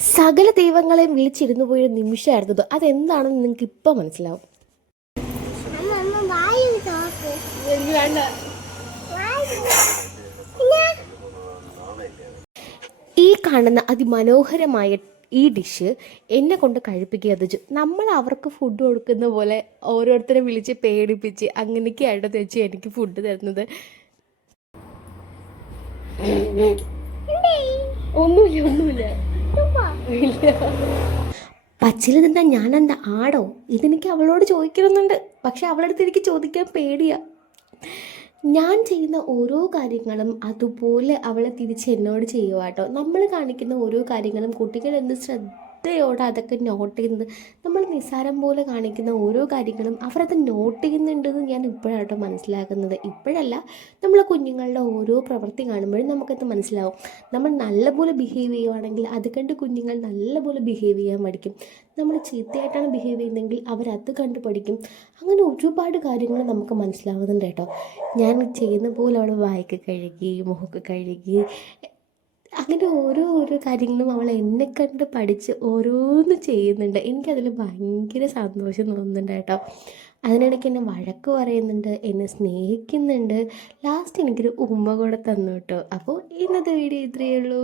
സകല ദൈവങ്ങളെയും വിളിച്ചിരുന്നു പോയ നിമിഷമായിരുന്നത്. അതെന്താണെന്ന് നിങ്ങൾക്ക് ഇപ്പം മനസ്സിലാവും. എനിക്ക് വേണ്ട. ഈ കാണുന്ന അതിമനോഹരമായ ഈ ഡിഷ് എന്നെ കൊണ്ട് കഴിപ്പിക്കുക. നമ്മൾ അവർക്ക് ഫുഡ് കൊടുക്കുന്ന പോലെ ഓരോരുത്തരെ വിളിച്ച് പേടിപ്പിച്ച് അങ്ങനെയൊക്കെയായിട്ട് വെച്ച് എനിക്ക് ഫുഡ് തരുന്നത്. ഒന്നുമില്ല. പച്ചിൽ നിന്നാ ഞാനെന്താ ആടോ? ഇതെനിക്ക് അവളോട് ചോദിക്കണമെന്നുണ്ട്. പക്ഷെ അവളടുത്ത് എനിക്ക് ചോദിക്കാൻ പേടിയാ. ഞാൻ ചെയ്യുന്ന ഓരോ കാര്യങ്ങളും അതുപോലെ അവളെ തിരിച്ച് എന്നോട് ചെയ്യുക കേട്ടോ. നമ്മൾ കാണിക്കുന്ന ഓരോ കാര്യങ്ങളും കുട്ടികൾ എന്ത് ശ്രദ്ധയോടെ അതൊക്കെ നോട്ട് ചെയ്യുന്നത്. നമ്മൾ നിസ്സാരം പോലെ കാണിക്കുന്ന ഓരോ കാര്യങ്ങളും അവരത് നോട്ട് ചെയ്യുന്നുണ്ടെന്ന് ഞാൻ ഇപ്പോഴാട്ടോ മനസ്സിലാക്കുന്നത്. ഇപ്പോഴല്ല, നമ്മൾ കുഞ്ഞുങ്ങളുടെ ഓരോ പ്രവൃത്തി കാണുമ്പോഴും നമുക്കത് മനസ്സിലാവും. നമ്മൾ നല്ലപോലെ ബിഹേവ് ചെയ്യുവാണെങ്കിൽ അത് കണ്ട് കുഞ്ഞുങ്ങൾ നല്ലപോലെ ബിഹേവ് ചെയ്യാൻ പഠിക്കും. നമ്മൾ ചീത്തയായിട്ടാണ് ബിഹേവ് ചെയ്യുന്നതെങ്കിൽ അവരത് കണ്ട് പഠിക്കും. അങ്ങനെ ഒരുപാട് കാര്യങ്ങൾ നമുക്ക് മനസ്സിലാവുന്നുണ്ട് കേട്ടോ. ഞാൻ ചെയ്യുന്ന പോലെ അവൾ വായൊക്കെ കഴുകി മുഖമൊക്കെ കഴുകി അങ്ങനെ ഓരോ കാര്യങ്ങളും അവൾ എന്നെ കണ്ട് പഠിച്ച് ഓരോന്ന് ചെയ്യുന്നുണ്ട്. എനിക്കതിൽ ഭയങ്കര സന്തോഷം തോന്നുന്നുണ്ട് കേട്ടോ. അതിനിടയ്ക്ക് എന്നെ വഴക്ക് പറയുന്നുണ്ട്, എന്നെ സ്നേഹിക്കുന്നുണ്ട്. ലാസ്റ്റ് എനിക്കൊരു ഉമ്മ കൂടെ തന്നു കേട്ടോ. അപ്പോൾ ഇന്നത്തെ വീഡിയോ ഇത്രയേ ഉള്ളൂ.